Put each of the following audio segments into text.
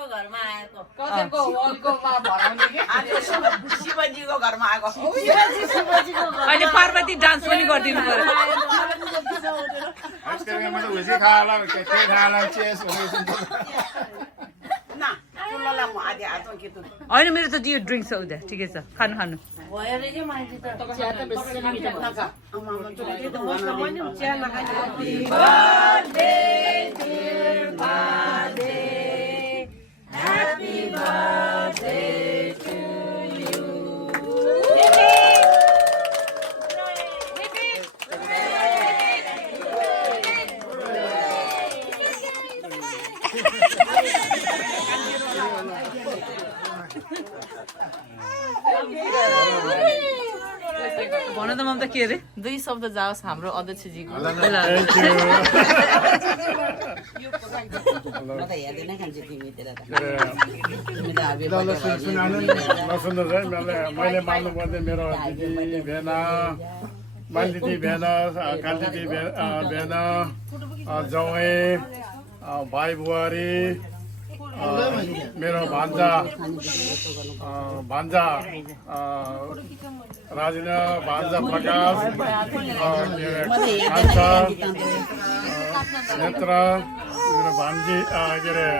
शिवजीको घरमा आएको कसैको वलकोमा भराउने के आज शिवजीको घरमा आएको अहिले पार्वती डान्स पनि गरिदिनु पर्यो होइन मेरो त यो ड्रिङ्क छ उता ठिकै छ खानु खानु भयो रे के मान्छे त भन त ममता के अरे दुई शब्द जाओस् हाम्रो अध्यक्षजीको म त हेर्दैन खान्छु तिमीतिर त मैले मान्नु पर्ने मेरो दिदी भेना माइदिदी भेना कान्छी भेना जौँ भाइ बुहारी मेरो भान्जा राजेन्द्र भान्जा प्रकाश नेत्र मेरो भान्जी के अरे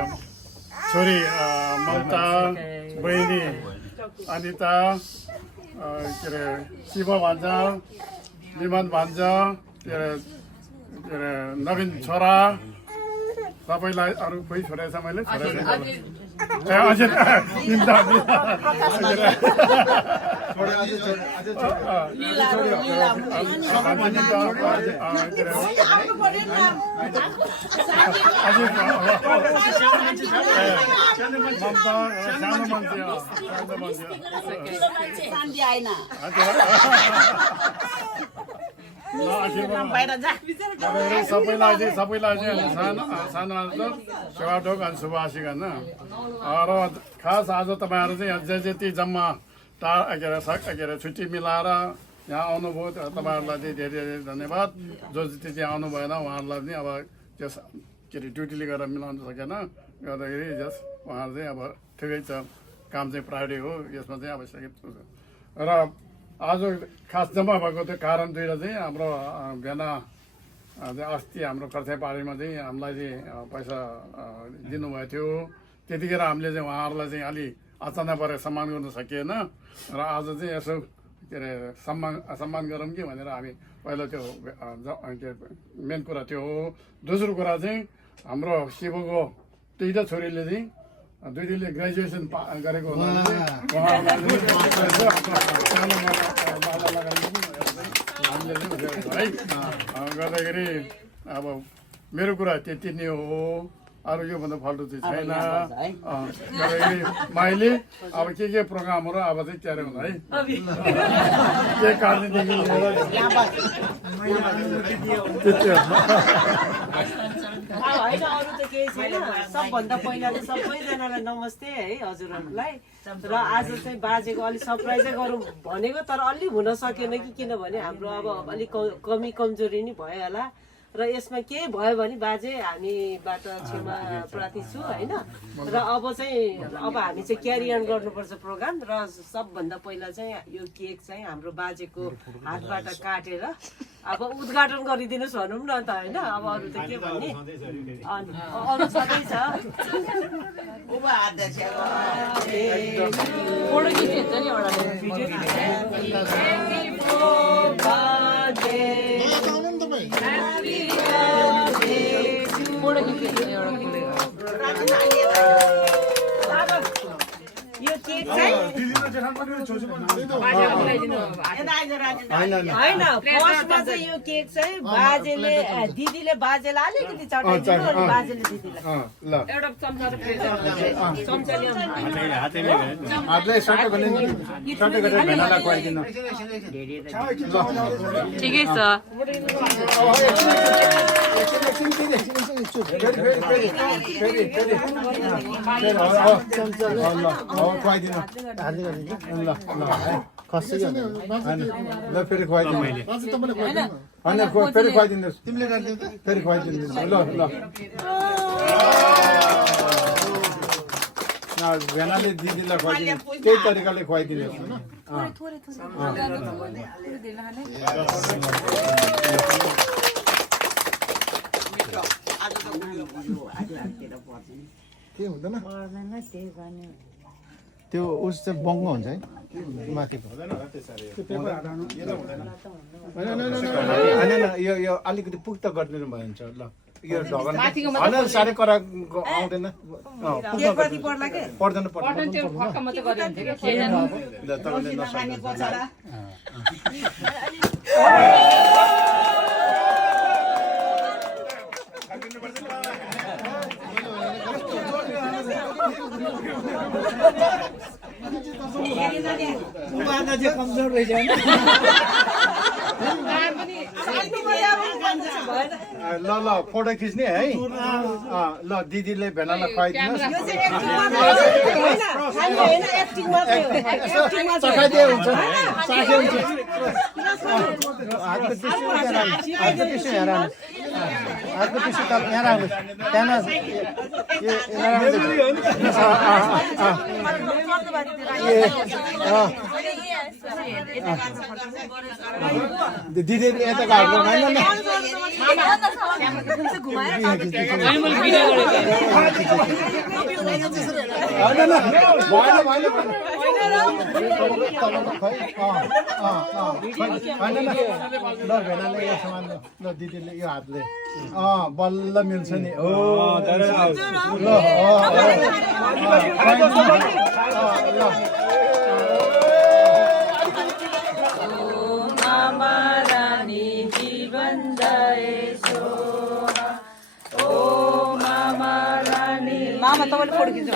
छोरी ममता बहिनी अनिता के अरे शिव भान्जा विमान भान्जा के अरे नवीन छोरा सबैलाई अरू कोही छोडेछ मैले सबैलाई सानो सेवाटोक अनि शुभाशिक होइन र खास आज तपाईँहरू चाहिँ जे जति जम्मा के अरे छुट्टी मिलाएर यहाँ आउनुभयो तपाईँहरूलाई चाहिँ धेरै धेरै धन्यवाद जो जति चाहिँ आउनु भएन उहाँहरूलाई पनि अब त्यस के अरे ड्युटीले गर्दा मिलाउनु सकेन गर्दाखेरि जस उहाँहरू चाहिँ अब ठिकै छ काम चाहिँ प्रायोरिटी हो यसमा चाहिँ आवश्यक र आज खास जम्मा भएको त्यो कारण दुईवटा चाहिँ हाम्रो भेना अस्ति हाम्रो कर्थेपाडीमा चाहिँ हामीलाई चाहिँ पैसा दिनुभएको थियो त्यतिखेर हामीले चाहिँ उहाँहरूलाई चाहिँ अलि अचानक परेर सम्मान गर्न सकिएन र आज चाहिँ यसो के अरे सम्मान गरौँ कि भनेर हामी पहिला त्यो मेन कुरा त्यो हो दोस्रो कुरा चाहिँ हाम्रो शिवको दुईवटा छोरीले चाहिँ दुईले ग्रेजुएसन गरेको है गर्दाखेरि अब मेरो कुरा त्यति नै हो अरू योभन्दा फाल्टु चाहिँ छैन माइली अब के प्रोग्रामहरू अब चाहिँ क्यारे होला है के कारणदेखि होइन अरू त केही छैन सबभन्दा पहिला चाहिँ सबैजनालाई नमस्ते है हजुरहरूलाई र आज चाहिँ बाजेको अलिक सरप्राइजै गरौँ भनेको तर अलि हुन सकेन कि किनभने हाम्रो अब अलिक कमी कमजोरी नै भयो होला र यसमा केही भयो भने बाजे हामीबाट क्षमा प्रार्थी छु होइन र अब हामी चाहिँ क्यारी अन गर्नुपर्छ प्रोग्राम र सबभन्दा पहिला चाहिँ यो केक चाहिँ हाम्रो बाजेको हातबाट काटेर अब उद्घाटन गरिदिनुहोस् भनौँ न त होइन अब अरू त के भन्ने अरू छँदै छ यो केक चाहिँ होइन फर्स्टमा चाहिँ यो केक चाहिँ बाजेले दिदीले बाजेलाई अलिकति चटाइदिनु अनि बाजेले दिदीलाई एउटा चम्चा र चम्चा ठिकै छ ल फेरि खुवाइदिनु होइन फेरि खुवाइदिनुहोस् तिमीले फेरि खुवाइदिनुहोस् ल ल भेनाले दिदीलाई खुवाइदिने त्यही तरिकाले खुवाइदिने हो होइन के हुँदैन त्यो उस चाहिँ बङ्ग हुन्छ है माथिको होइन यो अलिकति पुख्त गरिदिनु भयो भने ल यो ढगन होइन साह्रै करा आउँदैन पर्दैन कमजोर रहेछ ल ल फोटो खिच्ने है ल दिदीले भेनालाई खुवाइदिनुहोस् चखाइदिए हुन्छ चाखे हुन्छ हातको टिस्यु हेर हातको टिस्यु त यहाँ राख्नुहोस् त्यहाँ दिदीले यताको हातमा भेनाले यो सामान ल दिदीले यो हातले बल्ल मिल्छ नि हो मामा तपाईँले फोटो खिच्नु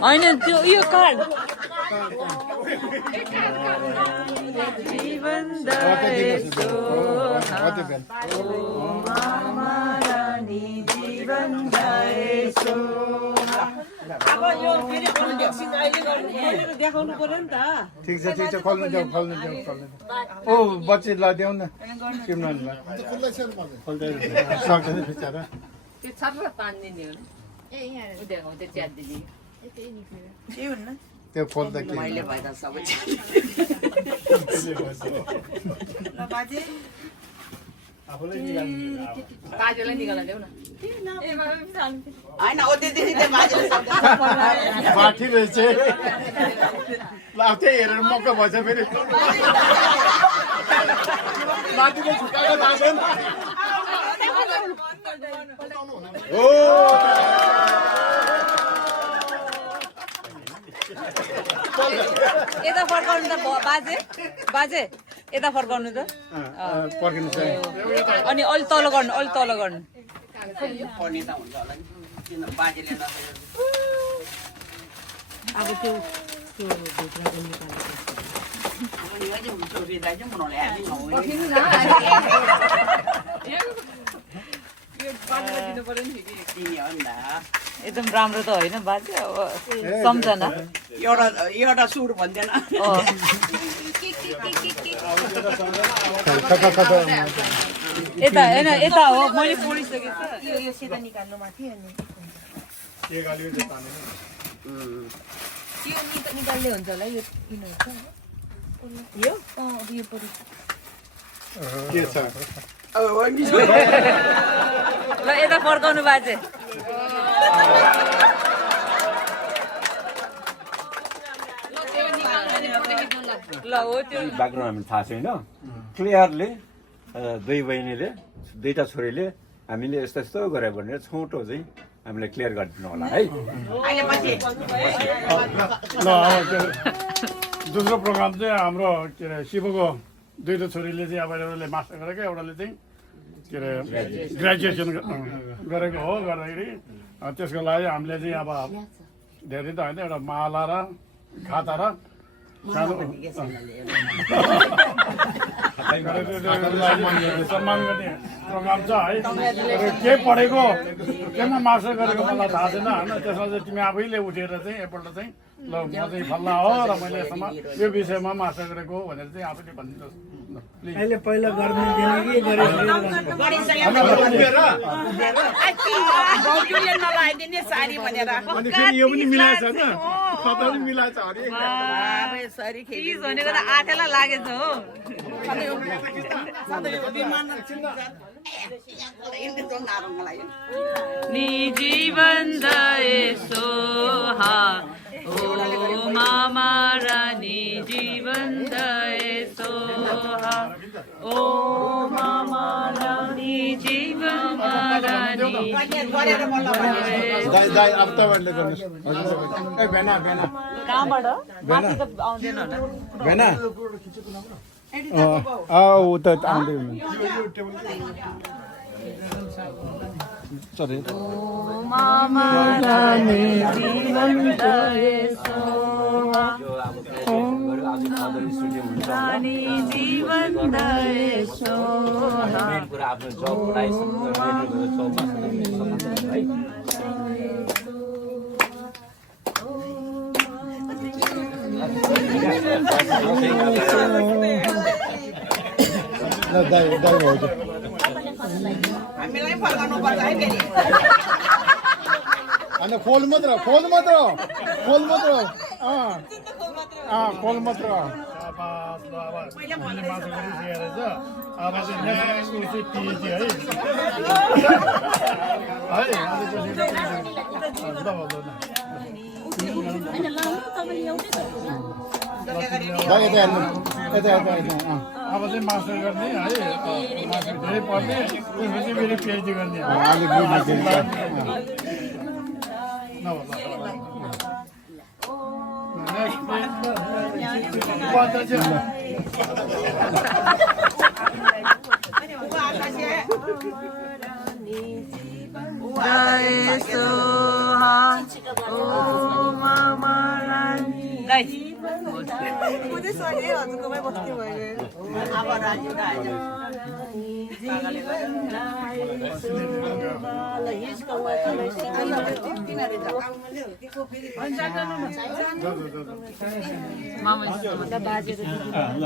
होइन त्यो यो कार्ड जीवन अब यो फेरि अनबक्सिङ अहिले गर्नु देखाउनु पर्यो नि त ठिक छ खोल्नु जाऊ ओ बच्ची लदेऊ न किम्नलाई सक्दैन बिचारा त्यो छर्र तान्दिने हो त्यो खोल्दा के मैले भएन सबै बाजेलाई निकाल्न ल्याउ न होइन ओ दिदी बाजेले बाठी रहेछ ल त्यही हेरेर मक्क भएछ फेरि माथिको झुकाएको थाहा हो यता फर्काउनु त बाजे यता फर्काउनु त पर्खिनु चाहिँ अनि अलि तल गर्नु पर्ने त हुन्छ होला नि किन बाजेले नसकेको अब त्यो भित्रको एकदम राम्रो त होइन बाजे अब सम्झना एउटा सुर भन्दैन यता होइन यता हो मैले पोलिसकेको यो सेता निकाल्नु माथि अनि यो निकाल्ने हुन्छ होला यो किन हुन्छ यो यो परि के छ ल यता फर्काउनु बाजे ल हो त्यो ब्याकग्राउन्ड हामीलाई थाहा छैन क्लियरली दुई बहिनीले दुईटा छोरीले हामीले यस्तो यस्तो गरे भनेर छोटो चाहिँ हामीलाई क्लियर गरिदिनु होला है ल अब दोस्रो प्रोग्राम चाहिँ हाम्रो के अरे शिवको दुईटा छोरीले चाहिँ अब एउटाले मास्टर गरेको एउटाले चाहिँ के अरे ग्रेजुएसन गरेको हो गर्दाखेरि त्यसको लागि हामीले चाहिँ अब धेरै त होइन एउटा माला र खाता र सानो सम्मान गर्ने प्रोग्राम छ है र के पढेको केमा मास्टर गरेको मलाई थाहा छैन होइन त्यसमा चाहिँ तिमी आफैले उठेर चाहिँ एकपल्ट चाहिँ ल म चाहिँ फल्ला हो र मैले यो विषयमा मास्टर गरेको भनेर चाहिँ आफैले भनिदिनुहोस् अहिले पहिला गर्नु दिने कि नलाइदिने साडी भनेर अनि फेरि यो पनि मिलाएको छ त तपाईँले मिलाएको छ अरे चिज भनेको त आठेलाई लागेछ हो नि जीवन सोहा ओ मामा रानी जीवन सोहा ओ मामा रानी जीवन रानी दाइ अब तपाईँहरूले गर्नुहोस् ए भेना भेना कहाँबाट माथि त आउँदैन होला भेना ऊ त आउँदै ओ मामा रानी जीवन सोहा रानी जीवन सोहा दाइ भाउजू हामीलाई फर्काउनु पर्छ है फेरि होइन खोल मात्र खोल मात्र खोल मात्र खोल मात्र मैले मासु गरिसकेर छ अब चाहिँ नेक्स्ट चाहिँ पिएचडी अब चाहिँ मास्टर गर्ने है मास्टर धेरै पढ्ने त्यसपछि फेरि पिएचडी गर्ने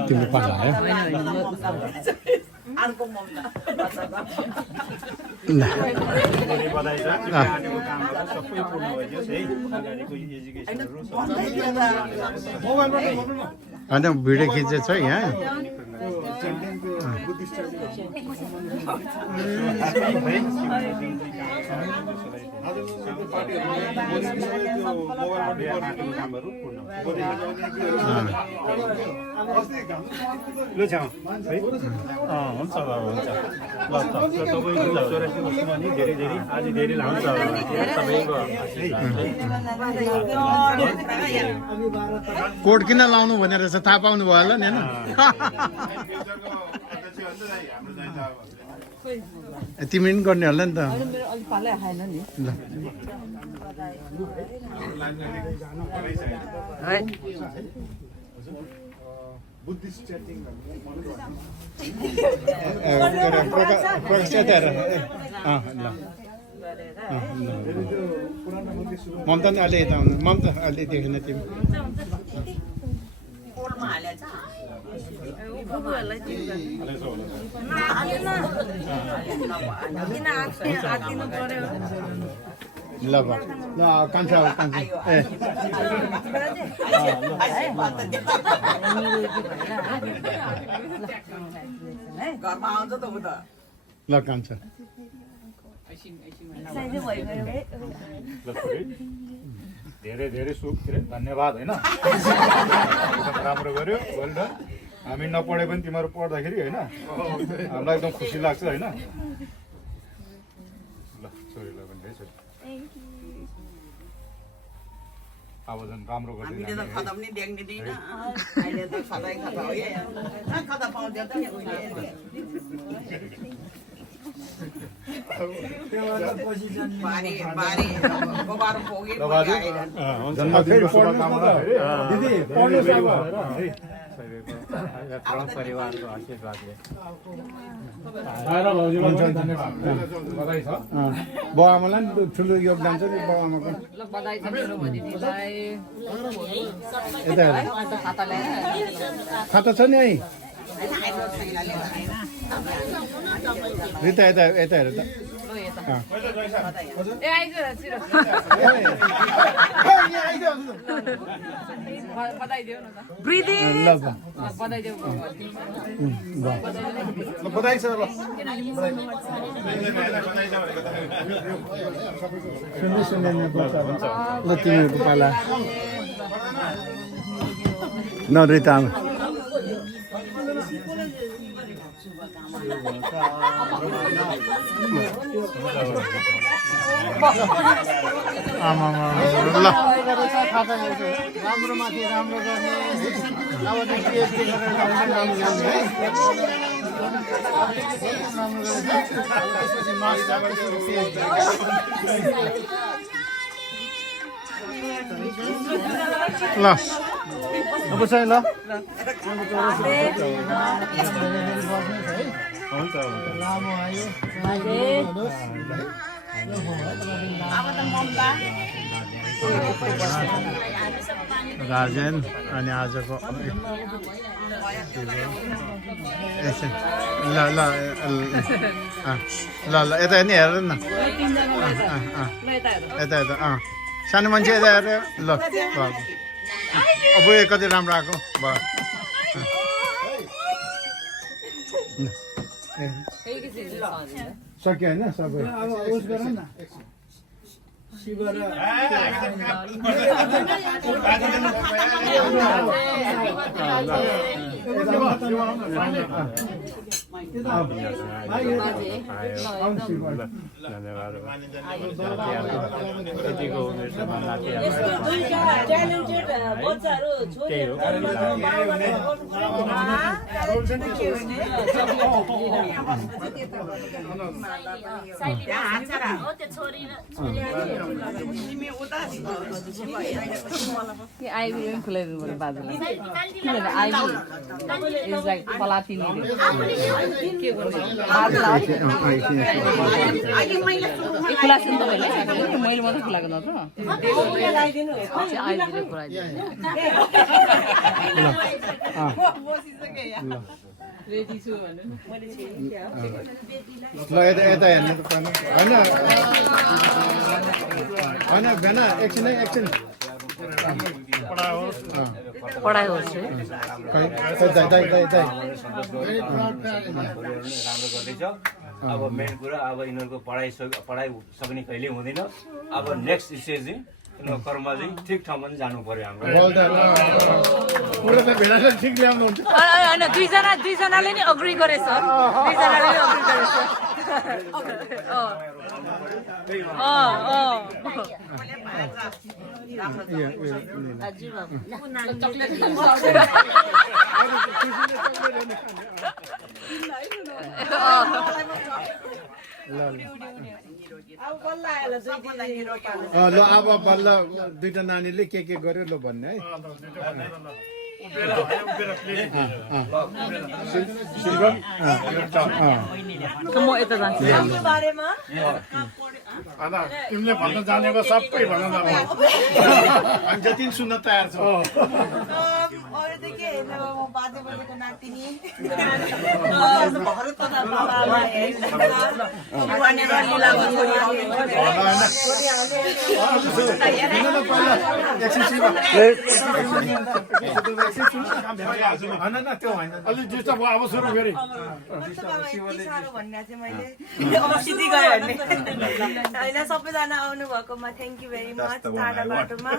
तिम्रो पास आयो होइन भिडियो खिचेछ यहाँ हुन्छ हुन्छ ल तपाईँको नि धेरै धेरै आज धेरै हुन्छ तपाईँको कोट किन लाउनु भनेर चाहिँ थाहा पाउनु भयो होला नि होइन तिमी पनि गर्ने होला नि त ल ममता नि अलि यता आउनु ममता अलि देखेन तिमी ल ल कान्छा कान्छा ए घरमा आउँछ त उ त ल कान्छा धेरै धेरै सुख धन्यवाद होइन एकदम राम्रो गर्यो वेल डन हामी नपढे पनि तिमीहरू पढ्दाखेरि होइन हामीलाई एकदम खुसी लाग्छ होइन ल छोरीलाई पनि है छोरी अब झन् राम्रो हामीले त खदा पनि देख्ने दिइन अहिले त खदै खदा हो खदा पाउँदैन त बारी बारी गोबार पोगे जन्मदिनको शुभकामना दिदी तपाईँको परिवारको आशीर्वादले आएर भाउजूलाई पनि धन्यवाद बधाई छ बाउ आमालाई पनि ठुलो योगदान छ नि बाउ आमाको ल बधाई छ मेरो भनिदिनुलाई यता हेर खाता छ नि है रिता यता यता हेर त ए आइज छिरो बधाई दियो न त ब्रिदिङ ल ल बधाई दियो बधाई छ ल सुन्नु सुन्दैन ल तिमीहरूको पाला न रिता आमा ल राम्रो माथि राम्रो गर्ने अबदेखि पिएचडी गरेर राम्रो गर्ने है त्यसपछि मास्टर ल अब चाहिँ ल हुन्छ लामो आयो राजेन अनि आजको ल ल ल ल यता नि हेर न यता यता सानो मान्छे यता हेर ल अब कति राम्रो आएको भयो सक्यो होइन सबै उस गर न शिव र आइबी पनि खुलाइदिनु पर्यो बाजुलाई किनभने आइबी इज लाइक पलातिनी के गर्नु बाजुलाई खुलाएको नि तपाईँले मैले मात्रै खुलाएको न त आइबीले खुलाइदिनु रेडी छु भन्नु ल यता यता हेर्नु त पर्ने होइन होइन भेन एकछिन है एकछिन पढाइ होस् है राम्रो गर्दैछ अब मेन कुरा अब यिनीहरूको पढाइ सक्ने कहिले हुँदैन अब नेक्स्ट स्टेज चाहिँ कर्ममा चाहिँ ठिक ठाउँमा पनि जानु पर्यो हाम्रो होइन दुईजनाले नि अग्री गरे सर दुईजनाले नि अग्री गरे सर ल अब बल्ल दुईटा नानीले के गर्यो ल भन्ने है म यता जान्छु तिमीले भन्न जानेको सबै भन्न हामी जति सुन्न तयार छौँ अलिक डिस्टर्ब भयो अब सुरु फेरि होइन सबैजना आउनु भएकोमा थ्याङ्क यू भेरी मच टाढा बाटोमा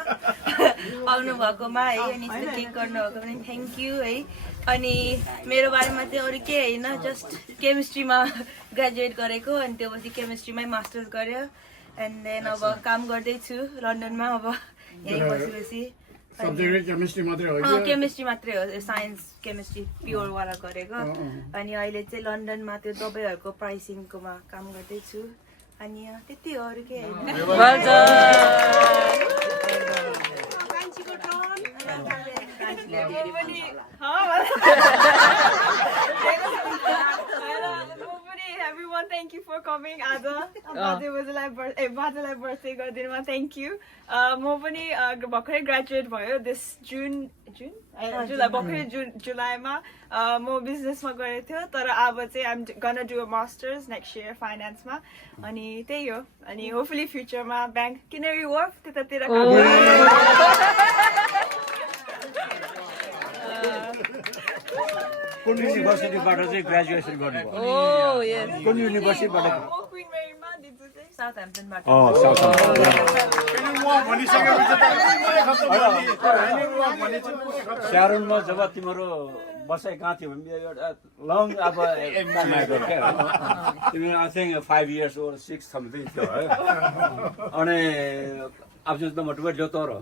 आउनु भएकोमा है अनि केक गर्नु भएको पनि थ्याङ्क यू है अनि मेरो बारेमा चाहिँ अरू के होइन जस्ट केमिस्ट्रीमा ग्रेजुएट गरेको अनि त्यो पछि केमिस्ट्रीमै मास्टर्स गर्यो एन्ड देन अब काम गर्दैछु लन्डनमा अब यहीँ बसेपछि केमिस्ट्री मात्रै हो केमिस्ट्री मात्रै हो साइन्स केमिस्ट्री प्योरवाला गरेको अनि अहिले चाहिँ लन्डनमा त्यो दबाईहरूको प्राइसिङकोमा काम गर्दैछु अनि त्यति हो अरू के होइन Everyone, thank you for coming. आज बाजेलाई बर्थडे गरिदिनुमा थ्याङ्क यू। म पनि भर्खरै ग्रेजुएट भयो दिस जुलाई भर्खरै जुलाईमा म बिजनेसमा गरेको थियो तर अब चाहिँ I'm gonna do a masters next year फाइनेन्समा अनि त्यही हो अनि होपफुली फ्युचरमा ब्याङ्क किनरी वर्क त्यतातिर कुन युनिभर्सिटीबाट चाहिँ ग्रेजुएसन गर्नुभयो कुन युनिभर्सिटीबाट साउथह्याम्पटनबाट स्यारोनमा जब तिम्रो बसाइ कहाँ थियो लङ अब तिमी I think 5 years or 6 something थियो है अनि अब चाहिँ नम्बर 2 जो तोरो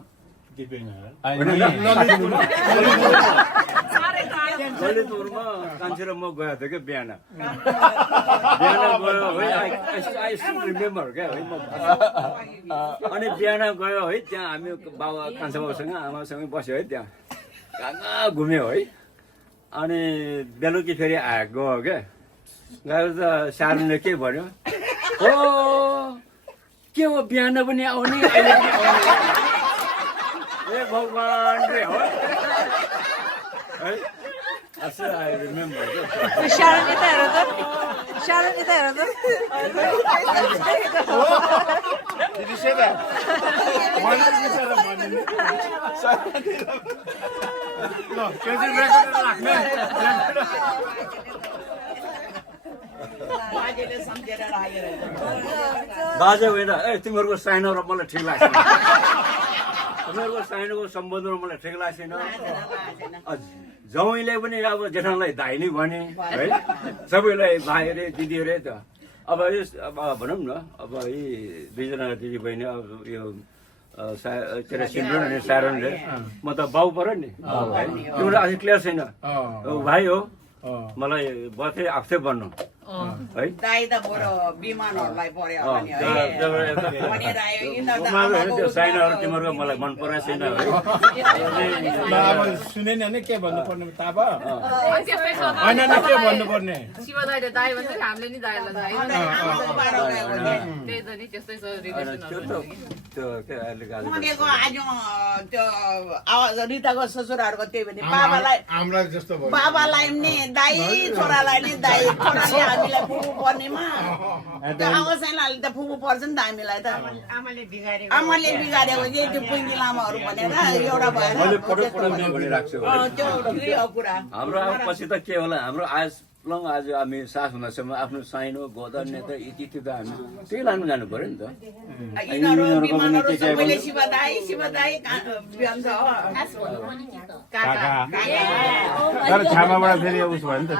ललितपुरमा कान्छे र म गएको थियो क्या बिहान गयो है आई स्टिल रिमेम्बर क्या है म अनि बिहान गयो है त्यहाँ हामी बाबा कान्छा बाबासँग आमासँगै बस्यो है त्यहाँ कहाँ घुम्यो है अनि बेलुकी फेरि गयो क्या गएर त सारुले के भन्यो हो के हो बिहान पनि आउने अहिले पनि आउने ए भगवान् रे हो है असो आई रिमेम्बर Sharon यता हेर त Sharon यता हेर त Did you say that? No, can you record राख्ने बाजेले सम्झेर राखेर बाजे होइन ए तिमीहरूको साइनहरू मलाई ठिक लाग्छ तिमीहरूको साइनको सम्बन्धमा मलाई ठिक लाग्दैन जौइले पनि अब जेठालाई दाइ नै भने है सबैलाई भाइ अरे दिदी अरे त अब भनौँ न अब यी दुईजना दिदी बहिनी अब यो के अरे सिमरन अनि सारनले म त बाउ पऱ्यो नि है तिम्रो अझै क्लियर छैन भाइ हो मलाई बर्थडे आफै बन्नु है दाइ त बडो बिमानहरूलाई पर्यो भने त्यो साइनहरू तिमीहरूको मलाई मन परेको छैन सुने नि के भन्नुपर्ने थाहा भयो होइन के भन्नुपर्ने शिव दाइले दाइ भन्छ हामीले नि दाइलाई दाइ त्यही त नि त्यस्तै छ रिलेसनहरु भनेको आज त्यो आवाज रिताको ससुराहरूको त्यही भने बाबालाई हामीलाई जस्तो भयो बाबालाई नि दाइ छोरालाई नि दाइ छोराले हामीलाई फुपू पर्नेमा त्यो आवाजैलाई त फुपू पर्छ नि त हामीलाई त आमाले बिगारेको यही त्यो पुङ्गी लामाहरू भनेर एउटा भएर त्यो ठुलै हो कुरा हाम्रो अब पछि त के होला हाम्रो आज लङ आज हामी सास हुँदासम्म आफ्नो साइनो गोदर नेता यति त हामी त्यही लानु जानु पर्यो नि त यिनीहरू बिमानहरू सबैले शिव दाइ भन्छ तर छामाबाट फेरि उस भयो नि त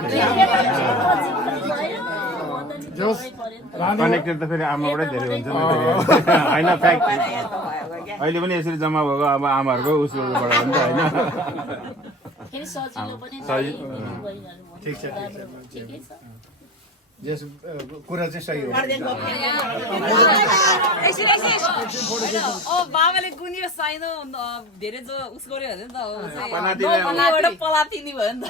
कनेक्टेड त फेरि आमाबाटै धेरै हुन्छ नि होइन फ्याक्ट अहिले पनि यसरी जम्मा भएको अब आमाहरूको उसबाट हो नि त होइन ठिक छ जस कुरा चाहिँ सही हो बाबाले गुनियो साइनो धेरै जो उस गर्यो भने त पलातिनी भयो नि त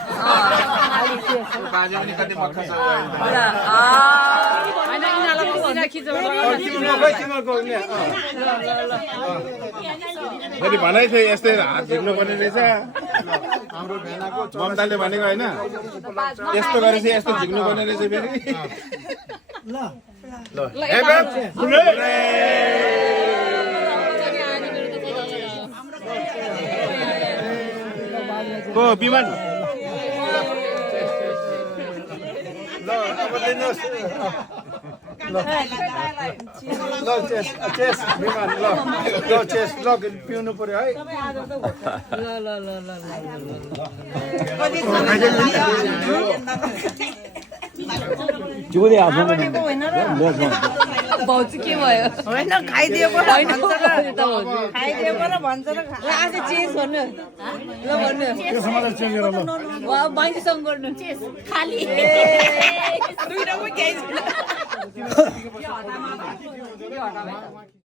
बाजे पनि कति मक्खा छ मैले भनाइ थिएँ यस्तै हात झिक्नु पर्ने रहेछ हाम्रो भेनाको ममताले भनेको होइन यस्तो गरेपछि यस्तो झिक्नु पर्ने रहेछ फेरि ल को विमान ल अब दिनुहोस् ल चेस विमान ल चेस ल पिउनु पर्यो है भाउजू के भयो होइन खाइदियो भन्छ र आज चेस भन्नु ल भन्नु बाइसँग गर्नु खाली दुईटा पो